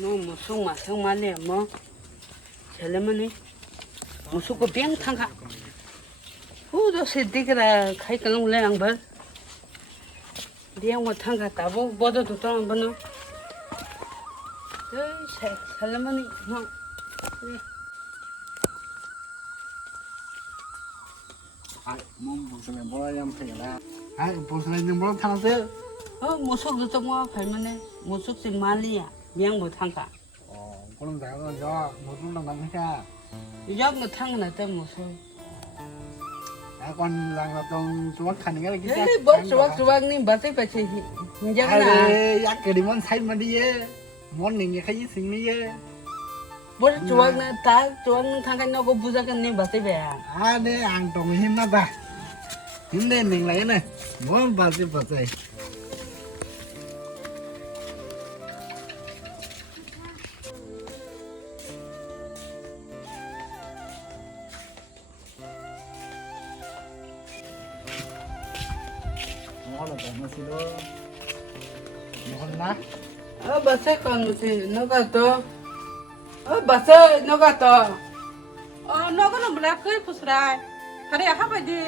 너 무슨 맛은 말이야 뭐 잘라면은 무슨 거 뱅탕가 후도 세디그라 가이까는 원래 안 봐. 리ang 뭐 탕가 따보 뭐도 도장 번호 잘라면은 뭐 무슨 뭐라 양 태라 무슨 뭐라 타는데 무슨 도장 뭐 팔면은 무슨 말이야 리ang 뭐 탕가 그럼 내가 저 무슨 남자 이장 뭐 탕은 때 무슨 còn rằng là toàn chuột thành cái cái bớt chuột nên bớt phải chỉ nhận là yak cái đi món xay mà đi á món này nghe thấy xinh đi á bớt chuột này ta chuột thằng cái nó có bùa cái nên bớt phải đây ăn trồng hiếm nó ta hiếm đây mình lấy này món bớt phải là còn nó xí đó con nát bà sẽ còn một gì nó cả to bà sẽ nó cả to nó có nằm lại cái phụ sai cái này hấp vậy đi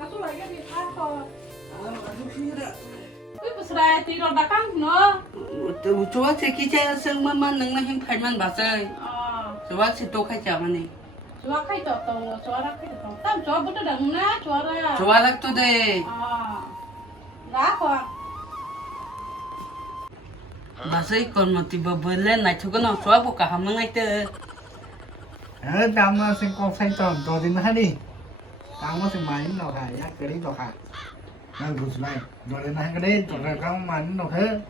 aku lagi di kantor cái phụ sai thì rồi đã căng nữa chúa thì khi chơi sân mà nâng lên phải man bà sẽ chúa thì tôi khai trả mà này chúa khai trả tàu chúa đã khai trả tàu tao chúa bữa đó đừng ná chúa ra chúa đã tôi đây đã qua bà sẽ còn một tí bờ lên này chú có nào chúa của cả hầm ngay từ đam nó sẽ có phải tròn tròn thì nó đi đam nó sẽ máy nó phải nhắc cái đấy nó phải đang bút này rồi lên hai cái đấy rồi không mà nó thế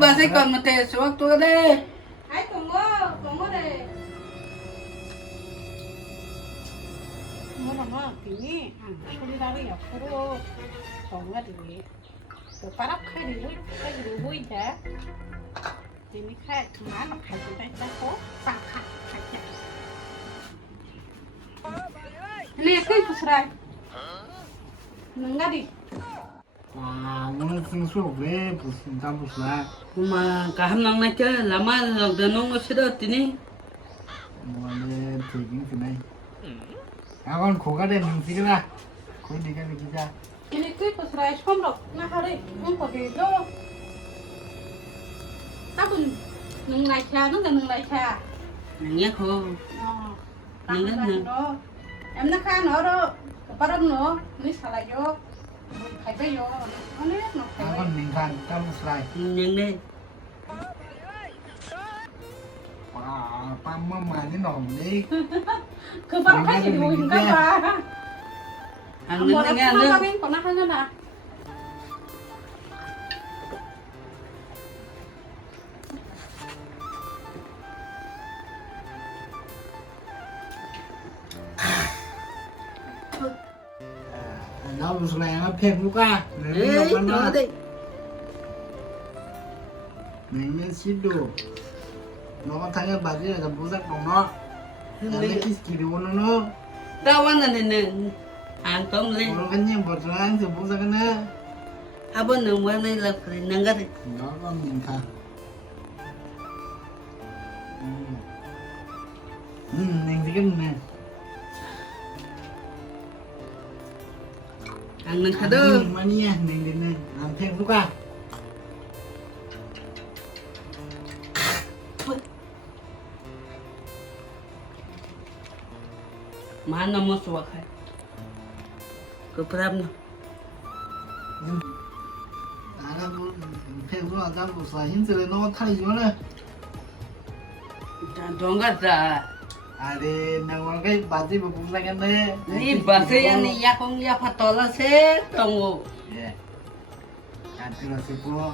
bà sẽ còn một tí chúa tôi đây hãy cùng ngó đây 뭐라마 비니 소리다리 옆으로 정가들이 또 바람칼이로 이렇게 보이자 이미 칼 그만 갈수가 있다고 빡빡 갈자 네 그게 부스라이 능가리 오늘 승수 왜 무슨 다 무슨 mà cả hôm nay này chơi làm ăn lần đầu nó sẽ được tí ní 뭐네 되긴 그네 con 고가 되는 지가 거기 네가 기자 ini cái bu스라이 처음 나 하래 không có gì đâu ta cũng nung này cha nó là nung này cha nghe không nung đó em nó khá nữa đó bắt đầu nữa ní xả lại vô phải bây giờ nó nét nó phải con mình thành trong slide nhìn đi 빵 mà cái nòng đi 그 바로 같이 보인가 봐. 안 되는 게 안 돼. 한번 거나 하잖아. nó một này nó thêm lúc à nó đi mình nên xin đồ nó có thấy bà gì là bố giácของnó lấy cái gì đồ nó đâu ăn là nè ăn tôm lên nó cái gì bột ra ăn thì bố giác cái nữa à bên nương bên này là phải nâng cái đó con mình thà mình thì cái này ăn nâng cái đó mà nha mình đến này làm thêm lúc à mana mau suak hai keberam nó thêm lúc là ra một sợi hình từ nó thay xuống này dong gak ada để nang cái bà gì mà cũng ra cái này ni bahasa yang ni ya kong ya patola se tongo ăn từ là sự của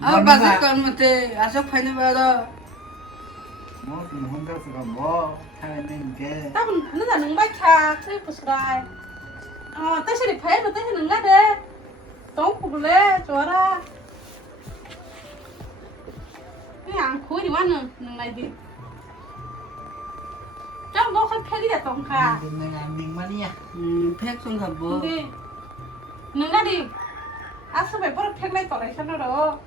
bahasa kon mate asok phai ni ba do nó thì không được sự còn bó thay nên cái ta mình nó là nung bách cha cái pusrai ta sẽ đi phê mà ta sẽ nung lá đê tốn cục lê cho ra cái hàng khối thì ăn nung này đi chắc nó phải phê cái tổng khả mình ăn mình mà đi à phê không gặp bố nung lá đi 아스베 버럭 팩라이 거래셔너로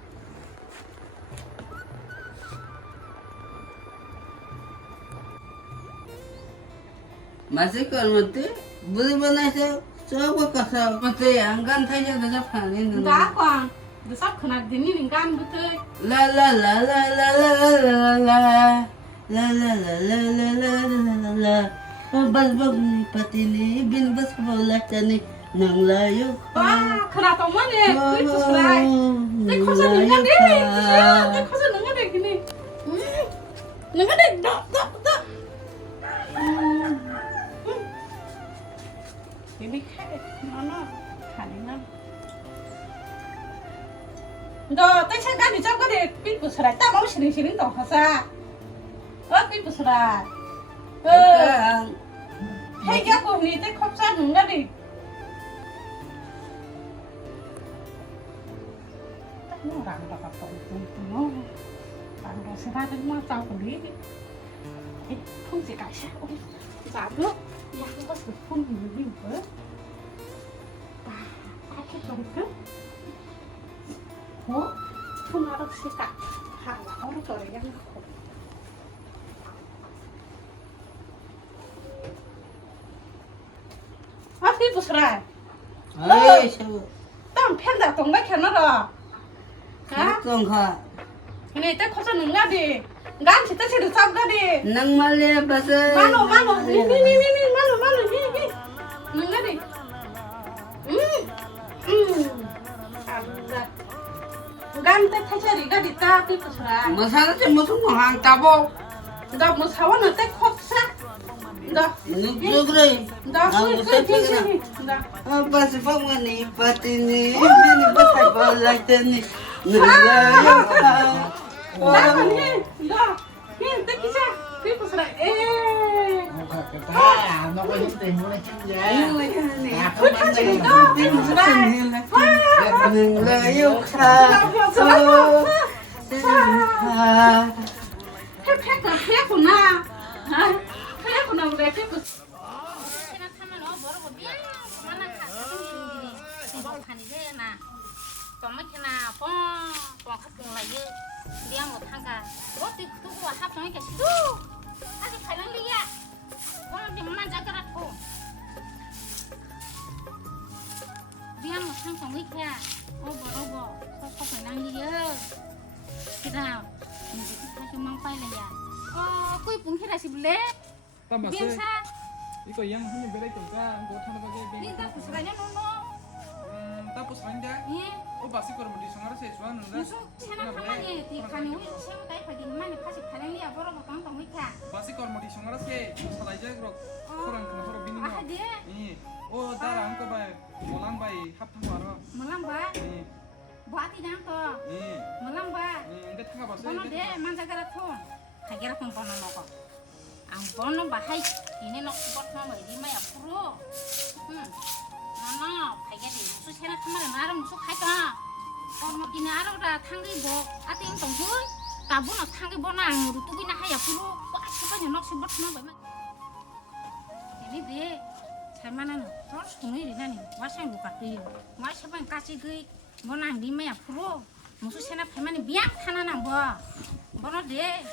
맛있을 거 얼마대? 물 बना서 저거 가서 ಮತ್ತೆ 안간 타이자가 파는 나광 너 그나 되니 간부터 라라라라라라라라 라라라라라라라라 balbagni patini bin bas bolakani nang layo ah kena tomane itu serai tek khosa nungan deh tek khosa nungan deh gini nungan deh dak ini kayak mana kaningan 너 떼창간이 저거를 삐부스라 따먹 시링시링 더 하사 삐부스라 해기하고 우리 때 컵사 눈가리 랑 다가 똥똥똥 랑 다스라는 뭐 짜고 우리 풍지 가셔 자도 양 것을 폰 누리 뭐 이렇게 똥똥 뭐 풍하러 시가 하루 저래 양 Api busra. Ay, siapa? Tang penda tong ba kena ro. Ha? Tong kha. Ini tak khosa nunga di. Gan sita sita sab ga di. Nang malya basa. Mano. Ni mano. Ni. Nunga di. Allah. Gan tak khasa ri ga di ta api busra. Masala je musu hang tabo. Da musawa na tak khosa. 나 누구래? 나 소리 나 아빠 스포머니 파티니 빈이 버터 발라이더니 나야 나니 나니 떼기자 피부스라 에 아, nó có những tình muốn là chân giá. 피부스라 피부스라 해패가 해구나 해구나 그래 피부스 còn mấy cái nào có còn khách cùng là dư đi một thằng cả rốt thì tôi qua hấp nói cái gì anh phải làm gì à con đi mà ra cái đặt cô đi một thằng còn mấy cái ô bò không phải làm gì ơ cái nào mình chỉ thấy cái măng tay này à cuối cùng cái này xịt lé biên xa 이거 양 한입 매달 거니까 뭐 하나 밖에 biên ta cũng phải nhớ nó tapos randa o basi ko mo di sangara se juan nda musu chana kamane di kami wi sem kai phadi mane khasi phalang ya boro ko tang tang wika basi ko mo di sangara se salai ja grok korang kana horo bini ah de ni o dara ang ko ba molang bai hap thang waro malam ba ni buati dang to ni malam ba ni inde thanga basi bono de manja gara to khagera kon bono no ko ang bono ba hai ini no bot no di mai apuro 나나 발견이 무슨 새나 타마를 나름 무슨 하다 어머니네 알아라 탕기 뭐 아띵 동굴 나보나 탕기 보나 안으로 뚜기나 하야 부로 꽉 씹어냐 넉시 버트나 보면 얘네들 잘만하는 저 손을 이라니 와상 누가 그요 와셔반 까지 그 뭐나 니메야 부로 무슨 새나 팔만이 미양 타나나 뭐너 돼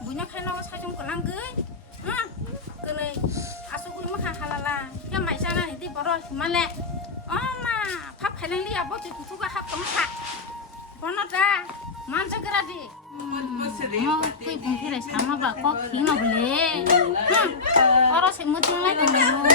문역 할나고 사정 걸랑 응 그래 아소구리 막한 할라라 야 마이잖아 이디 버러 그만래 엄마 밥 갈랭리 아버지 구두가 합동사 번호다 만져 그라디 그이 봉피를 삼아봐 꼭 기노블래 응 어러세 무팅래 되면